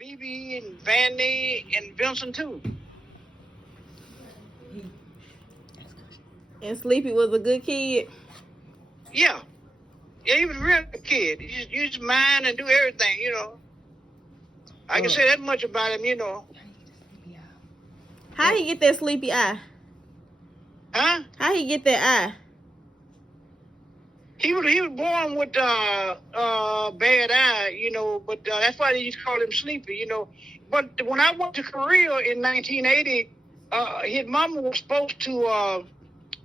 BB and Vandy and Vincent too. And Sleepy was a good kid. Yeah. Yeah, he was a real good kid. He just used his mind and do everything, you know. I can say that much about him, you know. How he get that sleepy eye? Huh? How he get that eye? He was born with bad eye, you know, but that's why they used to call him Sleepy, you know. But when I went to Korea in 1980, his mama was supposed to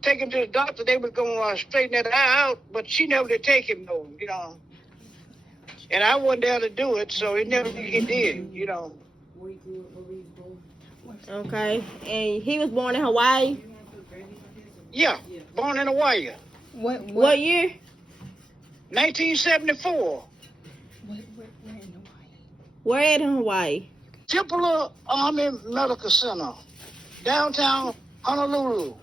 take him to the doctor. They were going to straighten that eye out, but she never did take him, though, you know. And I wasn't there to do it, so he did, you know. Okay. And he was born in Hawaii? Yeah, born in Hawaii. What year? 1974. Where at in Hawaii? Temple Army Medical Center, downtown Honolulu.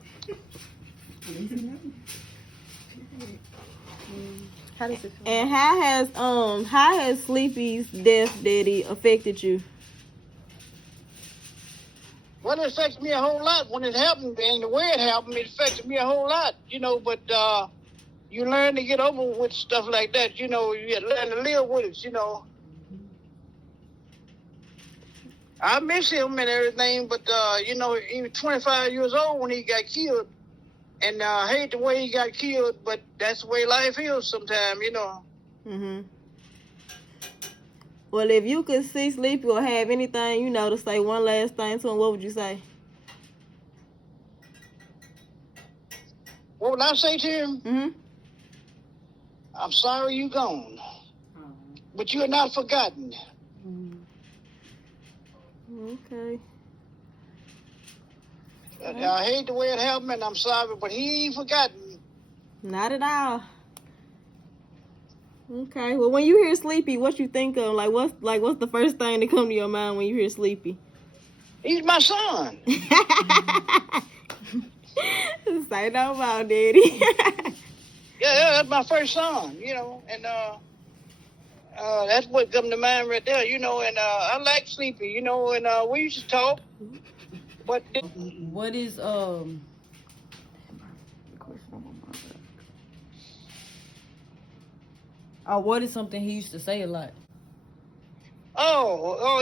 And how has Sleepy's death, Daddy, affected you? Well, it affected me a whole lot when it happened, and the way it happened, it affected me a whole lot, you know, but you learn to get over with stuff like that, you know, you learn to live with it, you know. I miss him and everything, but, you know, he was 25 years old when he got killed, and I hate the way he got killed, but that's the way life is sometimes, you know. Mm-hmm. Well, if you could see Sleepy or have anything, you know, to say one last thing to him, what would you say? What would I say to him? Mm-hmm. I'm sorry you gone, but you are not forgotten. Okay. I hate the way it happened, and I'm sorry, but he ain't forgotten. Not at all. Okay. Well, when you hear Sleepy, what you think of? What's the first thing that come to your mind when you hear Sleepy? He's my son. Say no more, Daddy. Yeah, that's my first son, you know, and that's what come to mind right there, you know, and I like Sleepy, you know, and we used to talk, but... What is, what is something he used to say a lot?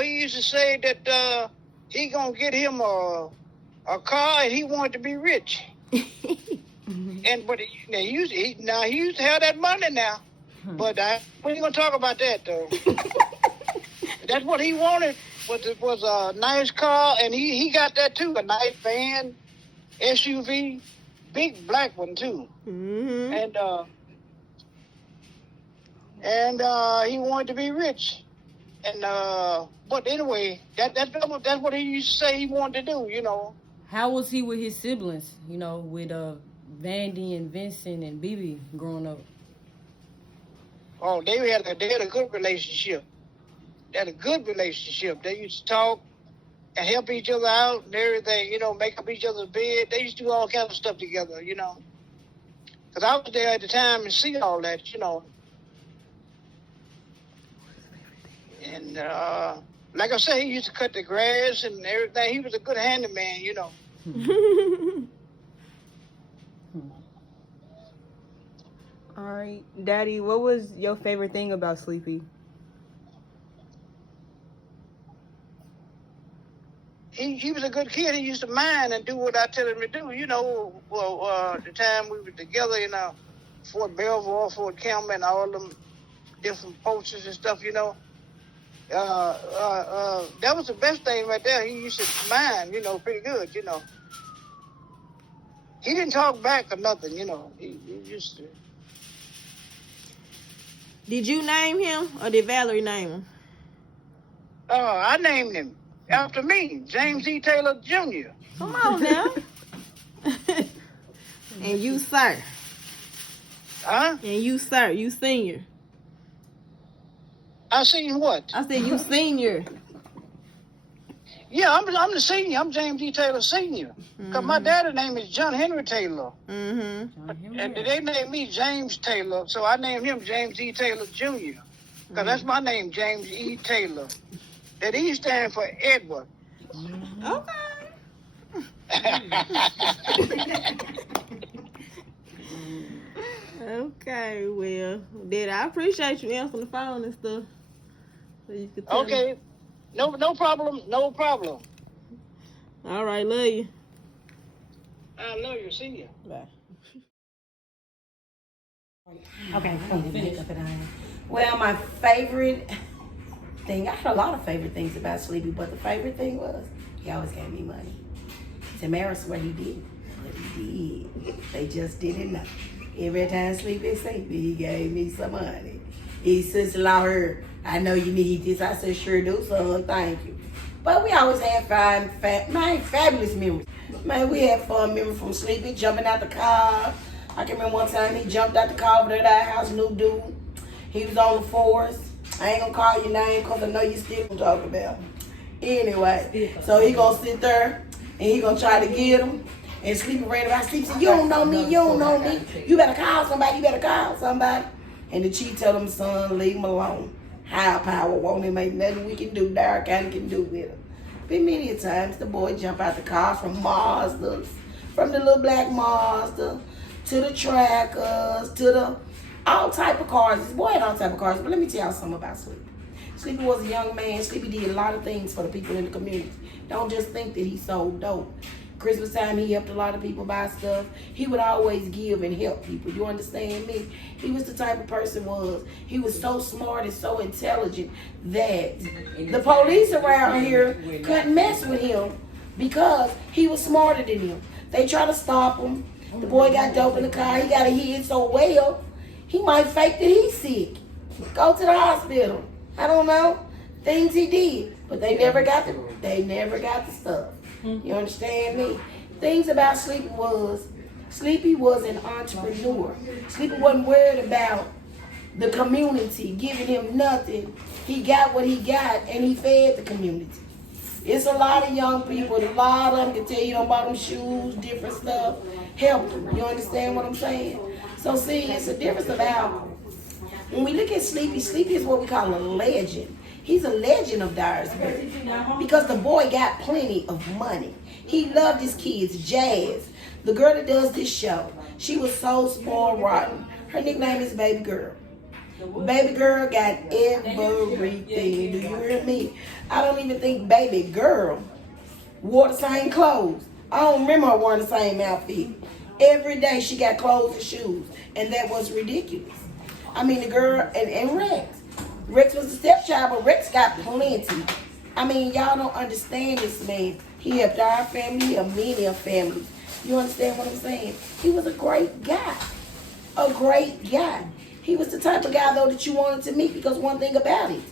He used to say that he gonna get him a car and he wanted to be rich. But he used to have that money now. But we ain't gonna talk about that though. That's what he wanted was a nice car, and he got that too, a nice van, SUV, big black one too. Mm-hmm. And he wanted to be rich. And but anyway, that's what he used to say he wanted to do, you know. How was he with his siblings, you know, with Vandy and Vincent and BB growing up? Oh, they had a good relationship. They had a good relationship. They used to talk and help each other out and everything, you know, make up each other's bed. They used to do all kinds of stuff together, you know. Because I was there at the time and see all that, you know. And like I said, he used to cut the grass and everything. He was a good handyman, you know. All right, Daddy, what was your favorite thing about Sleepy? He was a good kid. He used to mind and do what I tell him to do, you know. Well, the time we were together in Fort Belvoir, Fort Campbell, and all them different posts and stuff, you know. That was the best thing right there. He used to mind, you know, pretty good, you know. He didn't talk back or nothing, you know. He used to. Did you name him or did Valerie name him? I named him after me, James E. Taylor Jr. Come on now. And you, sir. Huh? And you, sir. You senior. I seen what? I said you senior. Yeah, I'm the senior. I'm James E. Taylor Sr. Because my dad's name is John Henry Taylor. Mm-hmm. And they named me James Taylor, so I named him James E. Taylor Jr. Because that's my name, James E. Taylor. That E stand for Edward. Okay, well, Daddy, I appreciate you answering the phone and stuff. So you could tell me. Okay. No problem. No problem. All right, love you. I love you. See you. Bye. Okay, well, my favorite thing, I had a lot of favorite things about Sleepy, but the favorite thing was he always gave me money. Tamara swear he didn't, but he did. They just didn't know. Every time Sleepy said he gave me some money. He says, Lord, I know you need this. I said, sure do, son, thank you. But we always had fabulous memories. Man, we had fun memories from Sleepy, jumping out the car. I can remember one time he jumped out the car over there at our house, new dude. He was on the force. I ain't gonna call your name because I know you still gonna talk about him. Anyway, so he gonna sit there and he gonna try to get him. And Sleepy ran around. Sleepy said, you don't know me, you don't know me. You better call somebody, you better call somebody. And the chief told him, son, leave him alone. Higher power won't him, ain't nothing we can do, Dark County can do with him. Been many a times the boy jump out the car from Mazdas, from the little black Mazda, to the Trackers, to the all type of cars. This boy had all type of cars, but let me tell y'all something about Sleepy. Sleepy was a young man. Sleepy did a lot of things for the people in the community. Don't just think that he sold dope. Christmas time, he helped a lot of people buy stuff. He would always give and help people. You understand me? He was the type of person he was so smart and so intelligent that the police around here couldn't mess with him because he was smarter than them. They tried to stop him. The boy got dope in the car. He got a hit so well, he might fake that he's sick. Go to the hospital. I don't know. Things he did. But they never got the stuff. You understand me? Things about Sleepy was an entrepreneur. Sleepy wasn't worried about the community giving him nothing. He got what he got and he fed the community. It's a lot of young people, a lot of them can tell you don't buy them shoes, different stuff. Help them. You understand what I'm saying? So see, it's a difference about when we look at Sleepy, Sleepy is what we call a legend. He's a legend of Dyersburg because the boy got plenty of money. He loved his kids. Jazz, the girl that does this show, she was so spoiled rotten. Her nickname is Baby Girl. Baby Girl got everything. Do you hear me? I don't even think Baby Girl wore the same clothes. I don't remember her wearing the same outfit. Every day she got clothes and shoes, and that was ridiculous. I mean, the girl and Rex. Rex was the stepchild, but Rex got plenty. I mean, y'all don't understand this man. He helped our family, he helped many of families. You understand what I'm saying? He was a great guy. A great guy. He was the type of guy, though, that you wanted to meet because one thing about it,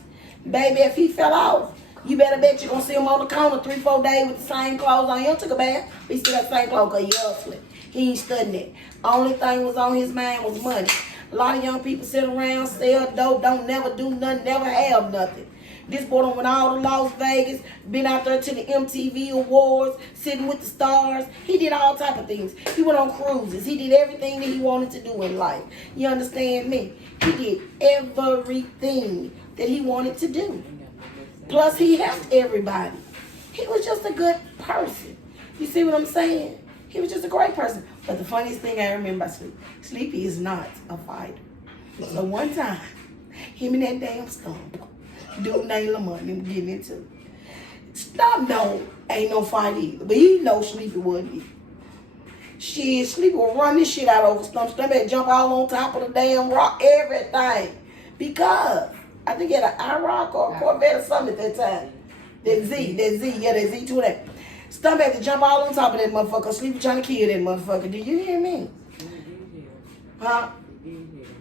baby, if he fell off, you better bet you're going to see him on the corner 3-4 days with the same clothes on. He don't took a bath, but he still got the same clothes because he hustling. He ain't studying it. Only thing was on his mind was money. A lot of young people sit around, sell dope, don't never do nothing, never have nothing. This boy done went all to Las Vegas, been out there to the MTV Awards, sitting with the stars. He did all type of things. He went on cruises. He did everything that he wanted to do in life. You understand me? He did everything that he wanted to do. Plus, he helped everybody. He was just a good person. You see what I'm saying? He was just a great person. But the funniest thing I remember about Sleepy is not a fighter. So one time, him and that damn Stump, dude named Lamont, him getting into it. Stump ain't no fight either. But he know Sleepy wasn't either. Shit, Sleepy will run this shit out over Stump. Stump had to jump all on top of the damn rock, everything. Because I think he had an IROC or a Corvette or something at that time. That Z2. Stump had to jump all on top of that motherfucker. Sleepy trying to kill that motherfucker. Do you hear me? Huh?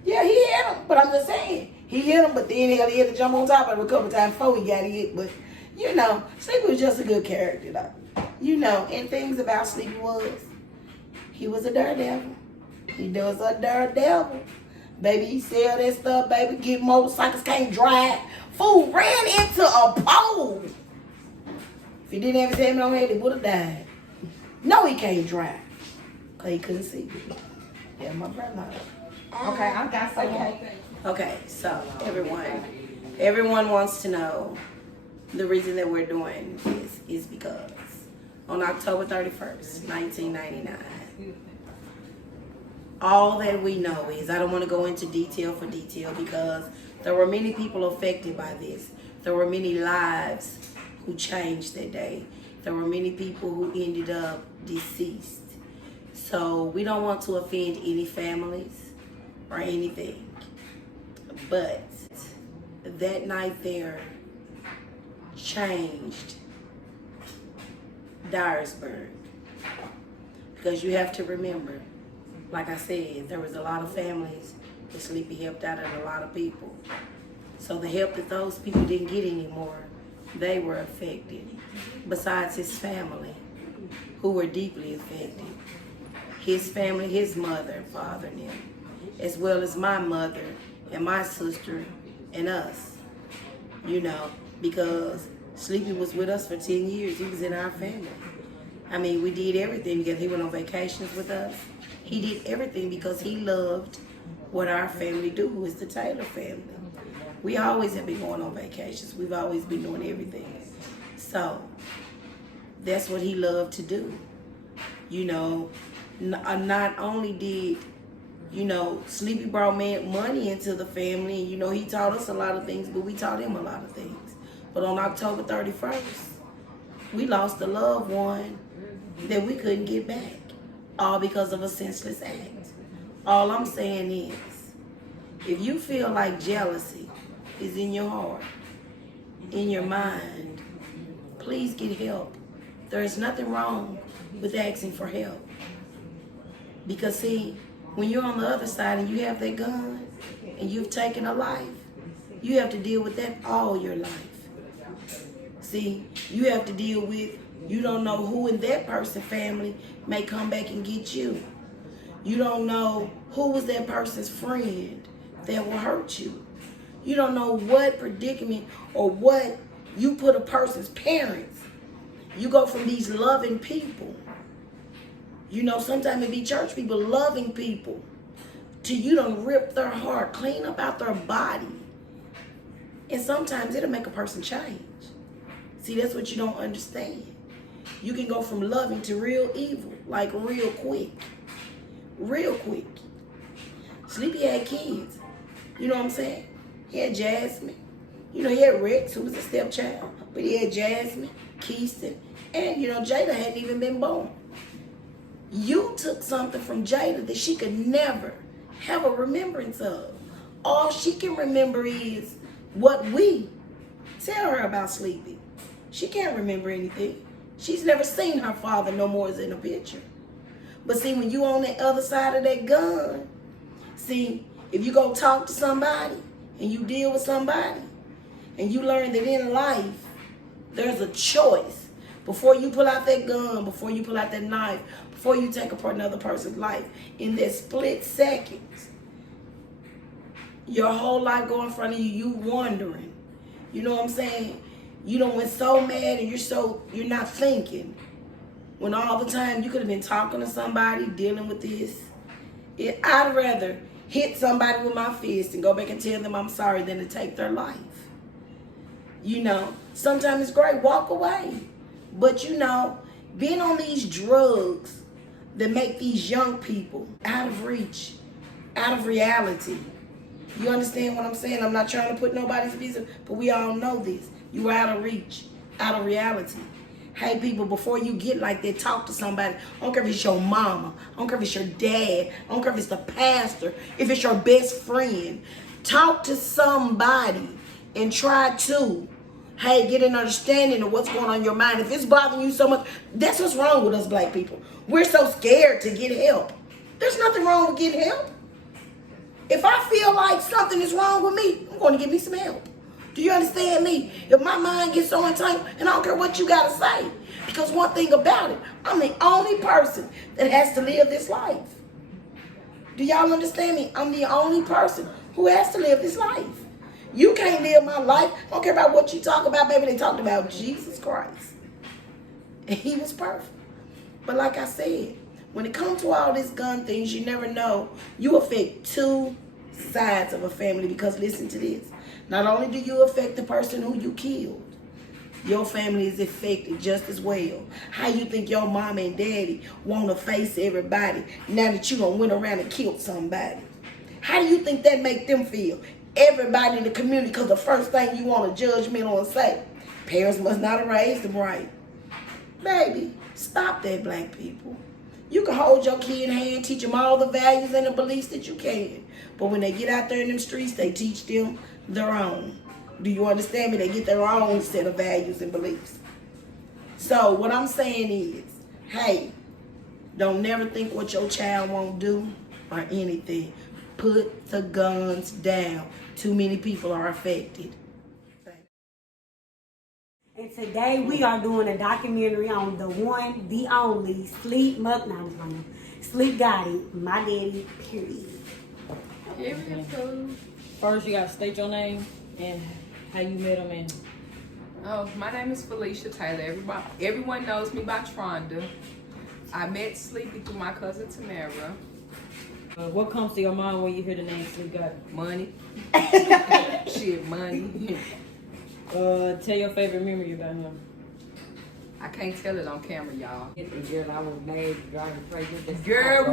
Yeah, he hit him. But I'm just saying. He hit him, but then he had to jump on top of him a couple times before he got hit. But, you know, Sleepy was just a good character, though. You know, and things about Sleepy was, he was a daredevil. He does a daredevil. Baby, he sell that stuff, baby. Get motorcycles, can't drive. Fool ran into a pole. If he didn't have his helmet on head, he would have died. No, he can't drive. Because he couldn't see. Yeah, my brother. Okay, I got some. Okay, so everyone wants to know The reason that we're doing this is because on October 31st, 1999, all that we know is, I don't want to go into detail for detail because there were many people affected by this. There were many lives who changed that day. There were many people who ended up deceased. So we don't want to offend any families or anything. But that night there changed Dyersburg. Because you have to remember, like I said, there was a lot of families that Sleepy helped out and a lot of people. So the help that those people didn't get anymore, they were affected. Besides his family, who were deeply affected. His family, his mother and father and them, as well as my mother and my sister and us. You know, because Sleepy was with us for 10 years. He was in our family. I mean, we did everything because he went on vacations with us. He did everything because he loved what our family do, who is the Taylor family. We always have been going on vacations. We've always been doing everything. So, that's what he loved to do. You know, not only did, you know, Sleepy brought money into the family. You know, he taught us a lot of things, but we taught him a lot of things. But on October 31st, we lost a loved one that we couldn't get back, all because of a senseless act. All I'm saying is, if you feel like jealousy is in your heart, in your mind, please get help. There is nothing wrong with asking for help. Because see, when you're on the other side and you have that gun and you've taken a life, you have to deal with that all your life. See, you have to deal with, you don't know who in that person's family may come back and get you. You don't know who was that person's friend that will hurt you. You don't know what predicament or what you put a person's parents. You go from these loving people, you know, sometimes it be church people loving people, till you done rip their heart, clean up out their body. And sometimes it'll make a person change. See, that's what you don't understand. You can go from loving to real evil, like real quick. Real quick. Sleepy had kids. You know what I'm saying? He had Jasmine. You know, he had Rex, who was a stepchild. But he had Jasmine, Keiston, and, you know, Jada hadn't even been born. You took something from Jada that she could never have a remembrance of. All she can remember is what we tell her about Sleepy. She can't remember anything. She's never seen her father no more as in a picture. But see, when you on the other side of that gun, see, if you go talk to somebody and you deal with somebody and you learn that in life, there's a choice. Before you pull out that gun, before you pull out that knife, before you take apart another person's life, in that split second, your whole life go in front of you, you wondering. You know what I'm saying? You done went so mad and you're not thinking. When all the time you could have been talking to somebody, dealing with this. I'd rather hit somebody with my fist and go back and tell them I'm sorry than to take their life. You know, sometimes it's great, walk away. But you know, being on these drugs that make these young people out of reach, out of reality. You understand what I'm saying? I'm not trying to put nobody's business, but we all know this. You are out of reach, out of reality. Hey, people, before you get like that, talk to somebody. I don't care if it's your mama. I don't care if it's your dad. I don't care if it's the pastor. If it's your best friend. Talk to somebody and try to, hey, get an understanding of what's going on in your mind. If it's bothering you so much, that's what's wrong with us black people. We're so scared to get help. There's nothing wrong with getting help. If I feel like something is wrong with me, I'm going to get me some help. Do you understand me? If my mind gets so entangled, and I don't care what you got to say. Because one thing about it, I'm the only person that has to live this life. Do y'all understand me? I'm the only person who has to live this life. You can't live my life. I don't care about what you talk about, baby. They talked about Jesus Christ. And he was perfect. But like I said, when it comes to all these gun things, you never know. You affect two sides of a family because listen to this. Not only do you affect the person who you killed, your family is affected just as well. How you think your mama and daddy want to face everybody now that you done went around and killed somebody? How do you think that make them feel? Everybody in the community, because the first thing you want to judgment on and say, parents must not have raised them right. Baby, stop that, black people. You can hold your kid hand, teach them all the values and the beliefs that you can. But when they get out there in them streets, they teach them their own. Do you understand me? They get their own set of values and beliefs. So what I'm saying is, hey, don't never think what your child won't do or anything. Put the guns down. Too many people are affected. And today we are doing a documentary on the one, the only SleepGotti, my daddy, period. First, you gotta state your name and how you met him. And Oh, my name is Felicia Taylor. Everyone knows me by Tronda. I met Sleepy through my cousin Tamara. what comes to your mind when you hear the name SleepGotti? Money. Shit, money. Tell your favorite memory about him. I can't tell it on camera, y'all. Girl, I was made driving crazy. Girl,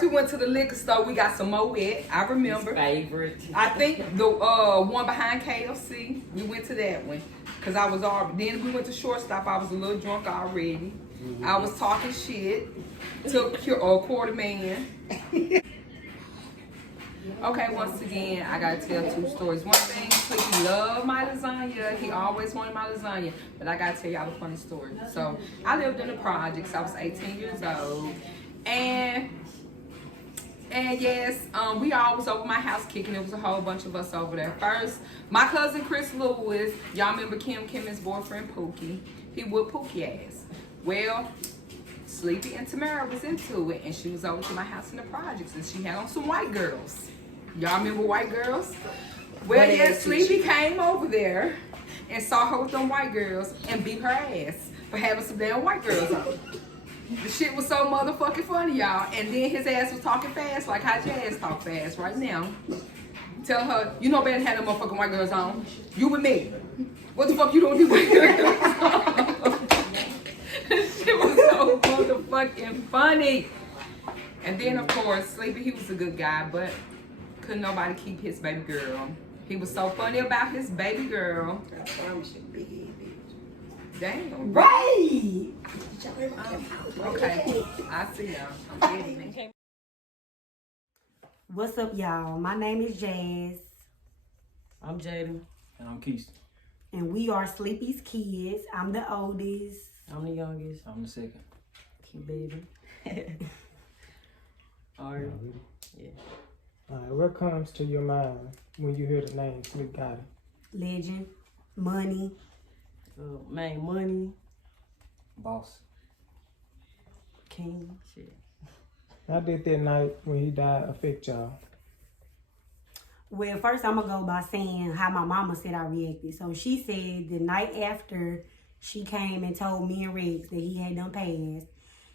we went to the liquor store. We got some Moet. I remember. Favorite. I think the one behind KFC. We went to that one because I was already. Then we went to Shortstop. I was a little drunk already. I was talking shit. Took a quarter man. Okay, once again, I gotta tell two stories. One thing, he loved my lasagna. He always wanted my lasagna. But I gotta tell y'all a funny story. So, I lived in the projects. I was 18 years old. And yes, we all was over my house kicking. There was a whole bunch of us over there. First, my cousin Chris Lewis. Y'all remember Kim's boyfriend, Pookie. He whooped Pookie ass. Well, Sleepy and Tamara was into it. And she was over to my house in the projects. And she had on some white girls. Y'all remember white girls? Well, yeah, Sleepy came over there and saw her with them white girls and beat her ass for having some damn white girls on. The shit was so motherfucking funny, y'all. And then his ass was talking fast, like how Jazz talk fast right now. Tell her, you know better than have them motherfucking white girls on. You with me. What the fuck you doing with these white girls? This shit was so motherfucking funny. And then, of course, Sleepy, he was a good guy, but couldn't nobody keep his baby girl. He was so funny about his baby girl. I promise you, big head bitch. Damn. Right! Okay, I see y'all. I'm getting it. What's up, y'all? My name is Jazz, I'm Jaden. And I'm Keith. and we are Sleepy's kids. I'm the oldest. I'm the youngest. I'm the second. Keep baby. Alright. Yeah. All right, what comes to your mind when you hear the name SleepGotti? Legend, money, Man, money, Boss. king, shit. How did that night when he died affect y'all? Well, first I'm gonna go by saying how my mama said I reacted. So she said the night after she came and told me and Rex that he had done passed,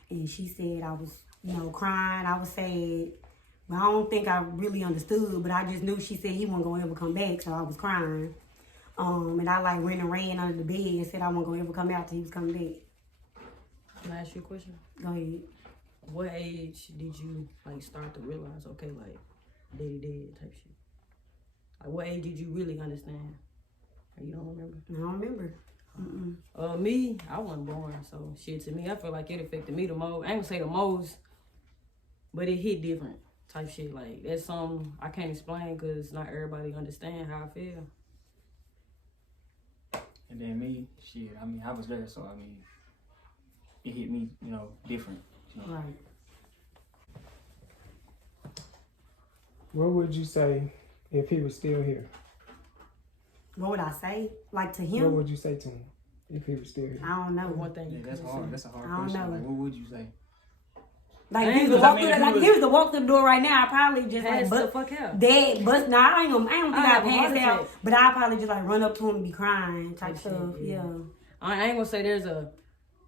and she said I was, crying, I was sad. But I don't think I really understood, but I just knew she said he wasn't gonna ever come back, so I was crying. And I ran under the bed and said I wasn't gonna ever come out till he was coming back. Can I ask you a question? Go ahead. What age did you start to realize, okay, daddy dead type shit? Like, what age did you really understand? Or you don't remember? I don't remember. Me, I wasn't born, so shit, to me, I feel like it affected me the most. I ain't gonna say the most, but it hit different type shit. Like, that's something I can't explain because not everybody understand how I feel. And then me, shit, I was there, so it hit me, different. Right. What would you say if he was still here? What would I say? Like to What him? would you say to him if he was still here? I don't know. One thing Yeah, you that's couldn't hard. say. That's a hard I don't question. know. Like, what would you say? Like, I if he ain't was to gonna- walk I through mean, the, if he he was to walk through the door right now, I probably just Pass the but fuck out. dead, but no, I ain't think I have I'd a pass heart out, attack. but I'd probably just run up to him and be crying type Type stuff. shit, Yeah. I ain't gonna say there's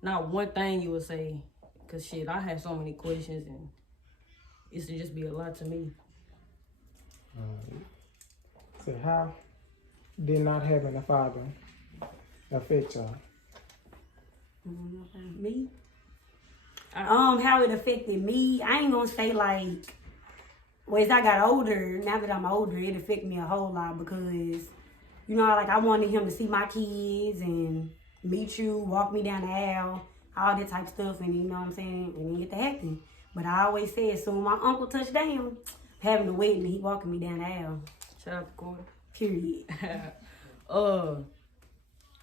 not one thing you would say, cause shit, I have so many questions and it's to just be a lot to me. So how did not having a father affect y'all? Me? How it affected me, I ain't gonna say like, well, as I got older, now that I'm older, it affected me a whole lot because, you know, like I wanted him to see my kids and meet you, walk me down the aisle, all that type of stuff, and you know what I'm saying, and then get to acting. But I always said, as soon as my uncle touched down, having the wedding, he walking me down the aisle. Shout out to Corey. Period.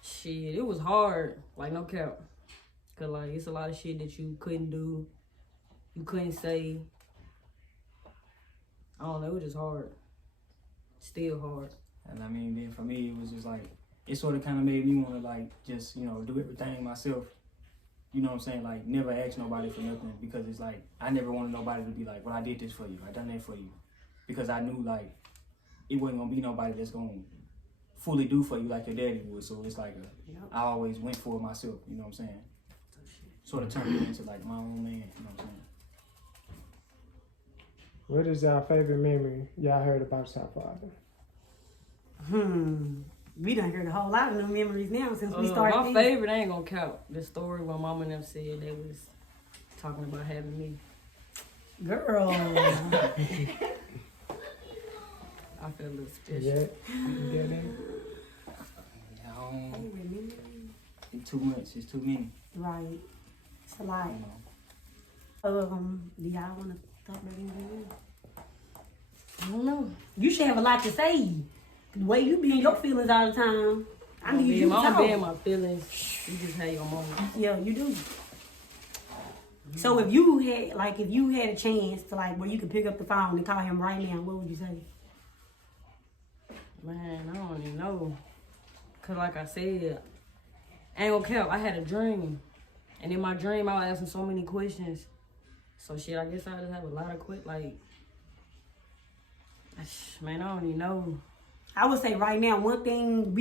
Shit, it was hard. Like, no cap. Cause like, it's a lot of shit that you couldn't do. You couldn't say. I don't know, it was just hard. Still hard. And I mean, then for me, it was just like, it sort of kind of made me want to like, just, you know, do everything myself. You know what I'm saying? Like, never ask nobody for nothing, because it's like, I never wanted nobody to be like, well, I did this for you. I done that for you. Because I knew like, it wasn't going to be nobody that's going to fully do for you like your daddy would. So it's like, I always went for it myself. You know what I'm saying? Sort of turned me into like my own man. You know what I'm saying? What is y'all favorite memory y'all heard about your father? We done heard a whole lot of new memories now since we started. My favorite ain't gonna count. The story where Mama and them said they was talking about having me. Girl. I feel a little special. Yeah, you get it? It's too much. It's too many. Right. It's a lot. Do y'all want to talk about anything? I don't know. You should have a lot to say. The way you be in your feelings all the time. I need you to talk. I don't be in my feelings. You just have your moment. Yeah, you do. So if you had a chance to like where you could pick up the phone and call him right now, what would you say? Man, I don't even know. Cause like I said, I ain't gonna cap, I had a dream. And in my dream, I was asking so many questions. So shit, I guess I just have a lot of like, man, I don't even know. I would say right now, one thing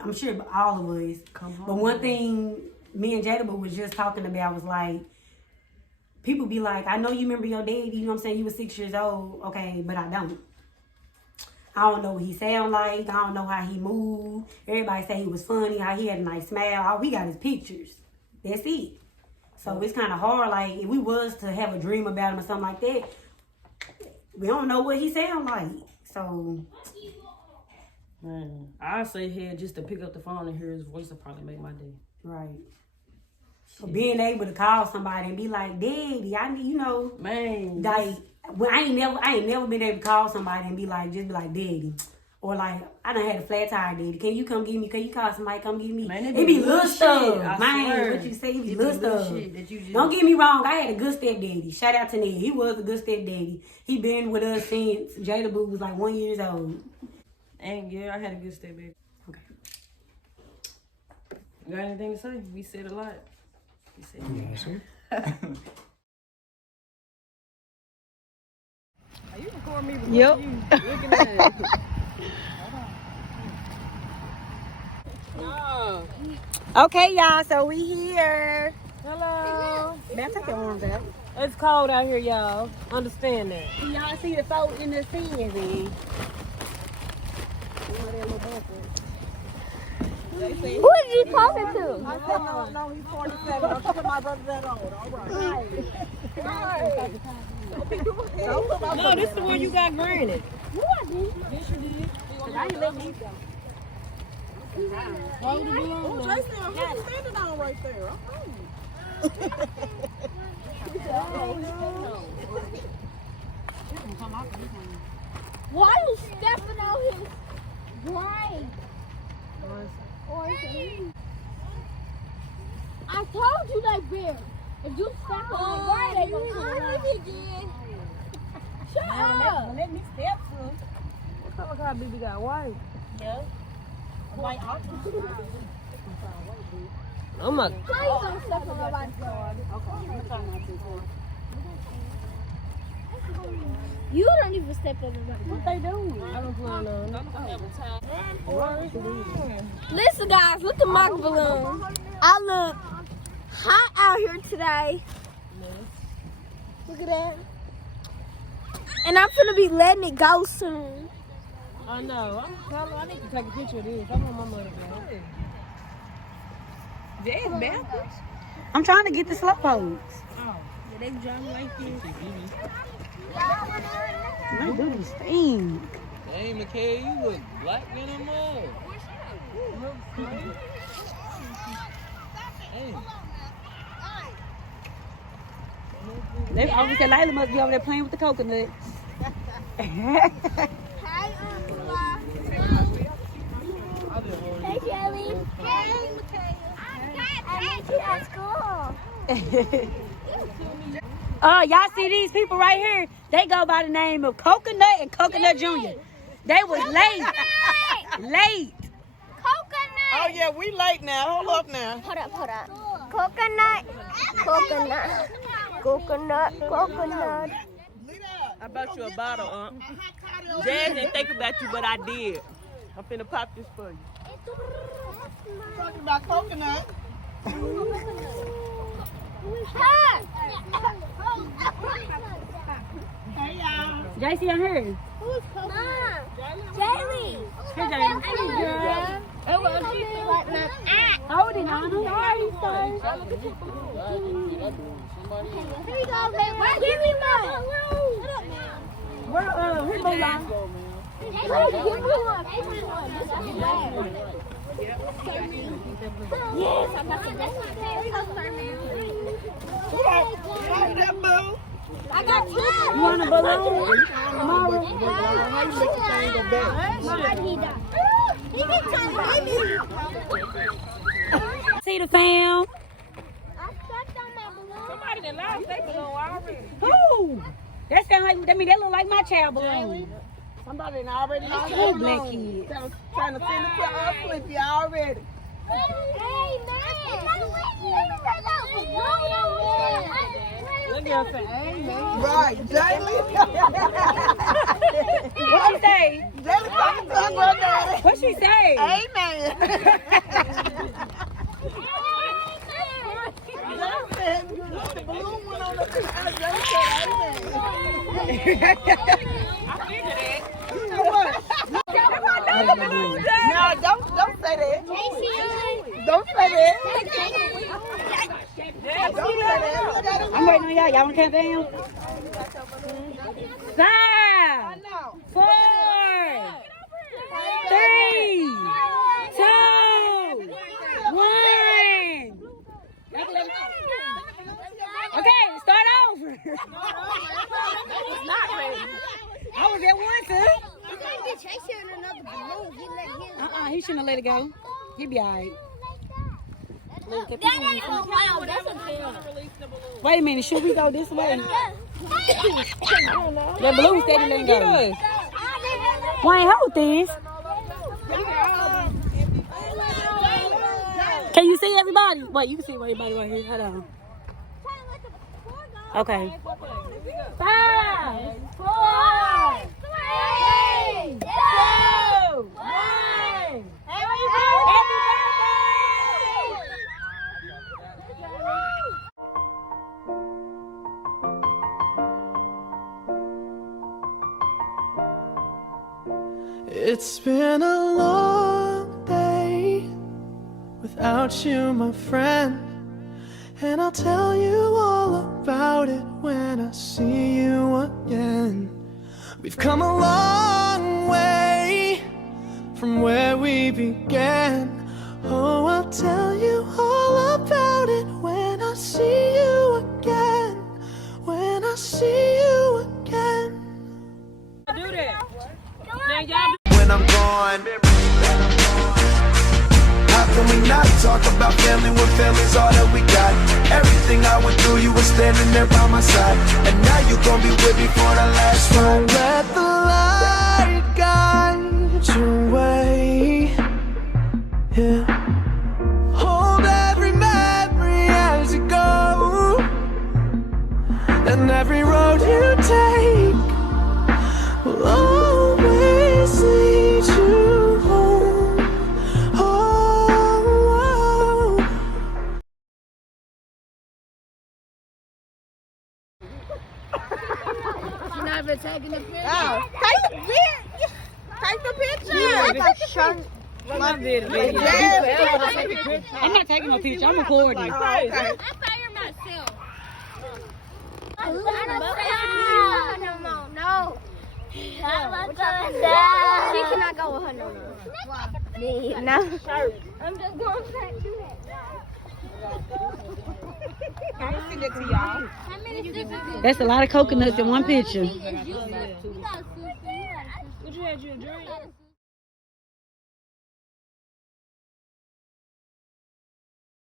I'm sure all of us, but one thing me and Jada was just talking about was like, people be like, I know you remember your daddy, you know what I'm saying? You were 6 years old, okay, but I don't. I don't know what he sound like. I don't know how he moved. Everybody say he was funny, how he had a nice smile. All we got is pictures. That's it. So it's kind of hard. Like, if we was to have a dream about him or something like that, we don't know what he sound like. So, man, I say head just to pick up the phone and hear his voice will probably make my day. Right. So being able to call somebody and be like, Daddy, I need, you know, man, like, well, I ain't never been able to call somebody and be like, just be like, Daddy. Or like, I done had a flat tire, Daddy. Can you come get me? Can you call somebody come get me? Man, it be little stuff. Man, what you say, it be little stuff. Just... Don't get me wrong, I had a good stepdaddy. Shout out to Ned. He was a good stepdaddy. He been with us since Jada Boo was like 1 year old. And yeah, I had a good stepdaddy. Okay. You got anything to say? We said a lot. We said sure. You record me with Yep. you looking at it. No. Okay, y'all, so we here. Hello. Man, take your arms out. It's cold out here, y'all. Understand that. Y'all see the folk in the scenes in. Who are you talking to? I said, no, he's 47. Don't you put my brother that old. All right. No, this is the one you got granted. No, I didn't. Yes, you did. I ain't letting you go. Hold the balloon. Oh, Jason, who's standing on right there? Why are you stepping on his grave? I told you they big. If you step on the grave, they gonna come around. Shut up. Let me step through. What color car BB got? White. Yeah. Like, Oh my. How you gonna step on nobody's grave? You don't even step on the ground. what they doing? I don't plan on. Listen, guys, look at my balloon. I look hot out here today. Look at that. And I'm gonna be letting it go soon. I know. I need to take a picture of this. I want my mother back. Jay's backwards. I'm trying to get the slow pokes. They jump like this. My doodle stink. Hey, McKay, you look black in the mud. Hey. They always said Layla must be over there playing with the coconuts. Hey, Jelly. Hey, I met you at school. Oh, y'all see these people right here? They go by the name of Coconut and Coconut Jr. They was late. Late. Coconut. Oh, yeah, we late now. Hold up now. Hold up. Coconut. Coconut. I bought you a bottle, Jazz didn't think about you, but I did. I'm finna pop this for you. Talking about coconut. Hey, y'all. JC, I'm here. Who's Mom? Jelly. Hey, Jelly. Hold it, Nana. Sorry, son. Here we go, baby. Give me one. Here's my line. Yes, I'm about to get That boo. I got two. You want a balloon? See the fam? Somebody that lost their balloon already. Who? That sound like, that look like my child balloon. Somebody done already lost Hey, their black balloon. kid. Trying to send it to us, Flippy already. Look at her say, amen. Right, Jaylee. What she say? Jaylee talking to her granddaddy. What she say? Amen. The balloon went on the Jaylee said amen. You know what? No, don't say that. Don't say that. Don't say that. I'm waiting on y'all. Y'all want to count down? 5, 4, 3, 2, 1. Okay, start over. It's not ready. I was at one, too. You can't get Chase in another balloon. He let his. He shouldn't have let it go. He'll be all right. That ain't no wow. That's a fail. Wait a minute, should we go this way? The balloon steady letting go. Wayne, hold this. Can you see everybody? Wait, you can see everybody right here. Hold on. Okay. 5, 4, 3, 2, 1. Happy birthday! It's been a long day without you, my friend, and I'll tell you all about it when I see you again. We've come a long way from where we began. Oh, I'll tell you all about it when I see you again. When I see you again. Do that. When I'm gone, how can we not talk about family when family's all that we got? Everything I went through, you were standing there by my side, and now you gon' be with me for the last ride. Don't let the light guide your way. Yeah. Hold every memory as you go, and every road you take will always lead you home. Oh, She's not even taking the picture. Oh, take the picture. Take the picture. My video. I'm not taking no picture. I'm recording. I fire myself. No. She cannot go with her no. No. I'm just going back to that. I'm gonna send it to y'all. That's a lot of coconuts in one picture. Would you have you a drink?